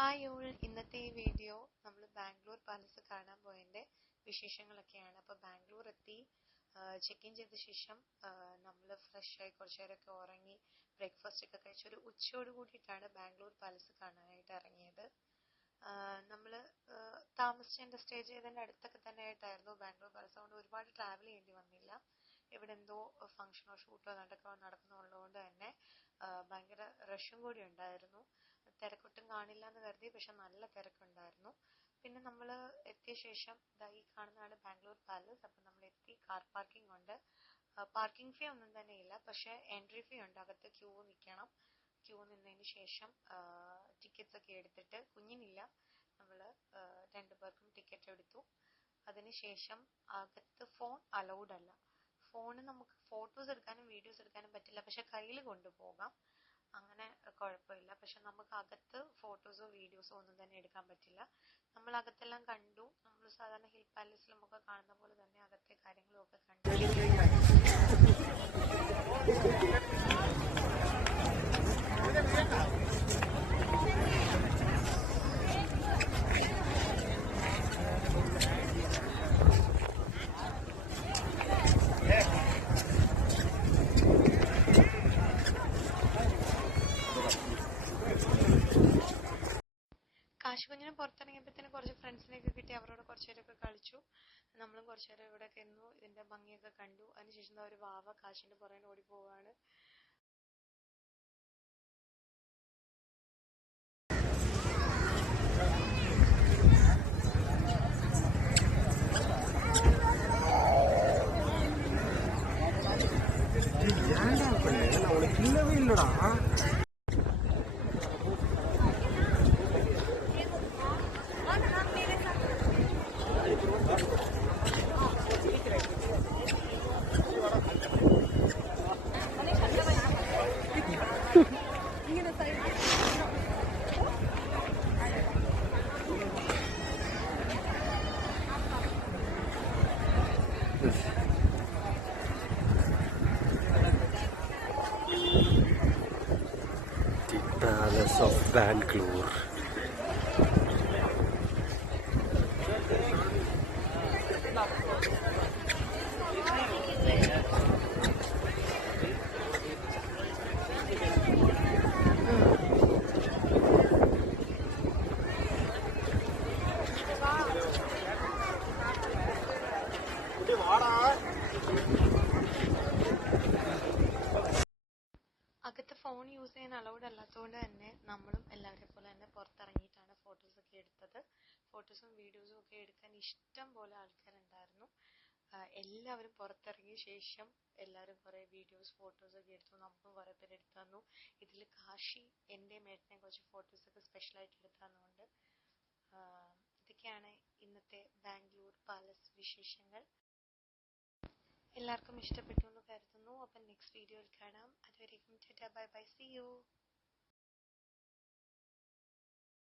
Hi all, ഇന്നത്തെ ഈ video നമ്മൾ ബാംഗ്ലൂർ പാലസ് കാണാൻ പോയതിൻ്റെ വിശേഷങ്ങളൊക്കെയാണ്. അപ്പോൾ ബാംഗ്ലൂർ എത്തി, ചെക്ക് ഇൻ ചെയ്ത ശേഷം നമ്മൾ ഫ്രഷായി കുറച്ച് നേരമൊക്കെ ഉറങ്ങി ബ്രേക്ക്ഫാസ്റ്റ് ഒക്കെ കഴിച്ച് ഒരു ഉച്ചയോട് കൂടിയിട്ടാണ് ബാംഗ്ലൂർ പാലസ് കാണാനായിട്ട് ഇറങ്ങിയത്. നമ്മൾ താമസിച്ചതിൻ്റെ സ്റ്റേ ചെയ്തതിൻ്റെ അടുത്തൊക്കെ തന്നെ ആയിട്ടായിരുന്നു ബാംഗ്ലൂർ പാലസ്. അതുകൊണ്ട് ഒരുപാട് ട്രാവൽ ചെയ്യേണ്ടി വന്നില്ല. ഇവിടെ എന്തോ ഫംഗ്ഷനോ ഷൂട്ടോ നടക്കുന്നുള്ളതുകൊണ്ട് തന്നെ ഭയങ്കര റഷും കൂടി ഉണ്ടായിരുന്നു. തിരക്കൊട്ടും കാണില്ല എന്ന് കരുതി, പക്ഷെ നല്ല തിരക്കുണ്ടായിരുന്നു. പിന്നെ നമ്മൾ എത്തിയ ശേഷം ഈ കാണുന്നതാണ് ബാംഗ്ലൂർ പാലസ്. അപ്പം നമ്മൾ എത്തി, കാർ പാർക്കിംഗ് ഉണ്ട്. പാർക്കിംഗ് ഫീ ഒന്നും തന്നെ ഇല്ല, പക്ഷെ എൻട്രി ഫീ ഉണ്ട്. അകത്ത് ക്യൂ നിൽക്കണം. ക്യൂ നിന്നതിന് ശേഷം ടിക്കറ്റ്സ് ഒക്കെ എടുത്തിട്ട്, കുഞ്ഞിനില്ല, നമ്മൾ 2 പേർക്കും ടിക്കറ്റ് എടുത്തു. അതിനുശേഷം അകത്ത് ഫോൺ അലൗഡ് അല്ല. ഫോണ് നമുക്ക് ഫോട്ടോസ് എടുക്കാനും വീഡിയോസ് എടുക്കാനും പറ്റില്ല, പക്ഷെ കയ്യിൽ കൊണ്ടുപോകാം. അങ്ങനെ കുഴപ്പമില്ല. പക്ഷെ നമുക്ക് അകത്ത് ഫോട്ടോസോ വീഡിയോസോ ഒന്നും തന്നെ എടുക്കാൻ പറ്റില്ല. നമ്മൾ അകത്തെല്ലാം കണ്ടു. നമ്മൾ സാധാരണ ഹിൽ പാലസിലുമൊക്കെ കാണുന്ന പോലെ തന്നെ അകത്തെ കാര്യങ്ങളും ഒക്കെ കണ്ടു. കാശുകുഞ്ഞിനെ പുറത്തിറങ്ങിയപ്പോഴത്തേന് കുറച്ച് ഫ്രണ്ട്സിനെയൊക്കെ കിട്ടി. അവരോട് കുറച്ച് നേരമൊക്കെ കളിച്ചു. നമ്മളും കുറച്ച് നേരം ഇവിടെ ഇരുന്നു, ഇതിന്റെ ഭംഗിയൊക്കെ കണ്ടു. അതിനുശേഷം ഒരു വാവ കാശിന്റെ പുറകെ ഓടി പോവാണ്. Palace of Bangalore. അകത്ത് ഫോൺ യൂസ് ചെയ്യാൻ അലൗഡ് അല്ലാത്തതുകൊണ്ട് തന്നെ നമ്മളും എല്ലാവരെ പോലെ തന്നെ പുറത്തിറങ്ങിയിട്ടാണ് ഫോട്ടോസൊക്കെ എടുത്തത്. ഫോട്ടോസും വീഡിയോസും ഒക്കെ എടുക്കാൻ ഇഷ്ടം പോലെ ആൾക്കാരുണ്ടായിരുന്നു. എല്ലാവരും പുറത്തിറങ്ങിയ ശേഷം എല്ലാവരും കുറേ വീഡിയോസ് ഫോട്ടോസൊക്കെ എടുത്തു. നമുക്കും കുറേ പേര് എടുത്തു തന്നു. ഇതിൽ കാശി എൻ്റെയും ഏട്ടനെയും കുറച്ച് ഫോട്ടോസൊക്കെ സ്പെഷ്യലായിട്ട് എടുത്തു തന്നുകൊണ്ട്. ഇതൊക്കെയാണ് ഇന്നത്തെ ബാംഗ്ലൂർ പാലസ് വിശേഷങ്ങൾ. എല്ലാവർക്കും ഇഷ്ടപ്പെട്ടു എന്ന് കരുതുന്നു. അപ്പം നെക്സ്റ്റ് വീഡിയോയിൽ കാണാം. അതുവരേക്കും tata, bye bye, see U.